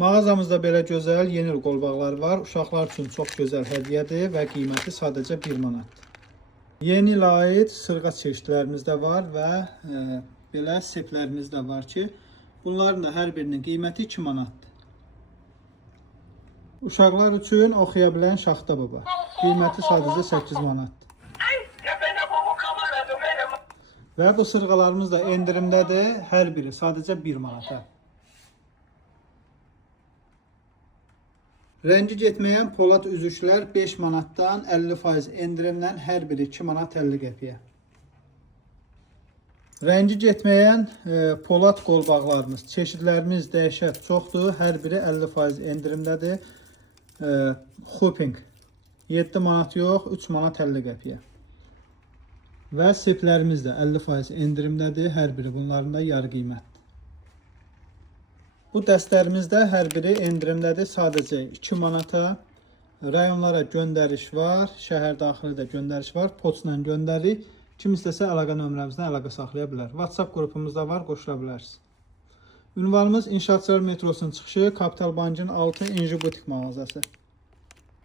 Mağazamızda belə gözəl yeni il qolbaqlar var. Uşaqlar üçün çox gözəl hədiyyədir və qiyməti sadəcə 1 manatdır. Yeni ilə aid sırğa çeşidlərimiz də var və belə seplərimiz də var ki, bunların da hər birinin qiyməti 2 manatdır. Uşaqlar üçün oxuya bilən şaxta baba. Qiyməti sadəcə 8 manatdır. Və bu sırğalarımız da endirimdədir. Hər biri sadəcə 1 manata. Rəngi getməyən polad üzüklər 5 manatdan 50% endirimlə hər biri 2 manat 50 qəpiyə. Rəngi getməyən polad qolbaqlarımız, çeşidlərimiz dəhşət çoxdur. Hər biri 50% endirimdədir. Hooping 7 manat yox, 3 manat 50 qəpiyə. Və seplərimiz də 50% endirimdədir. Hər biri bunların da yarı qiymətdir. Bu dəstlərimizdə hər biri endirimdədir. Sadəcə 2 manata. Rayonlara göndəriş var. Şəhər daxili də göndəriş var. Poçtla göndəririk. Kim istəsə əlaqə nömrəmizdən əlaqə saxlaya bilər. WhatsApp qrupumuzda var, qoşula bilərsiniz. Ünvanımız İnşaatçılar metrosunun çıxışı, Kapital Bankın 6 İnji Butik mağazası.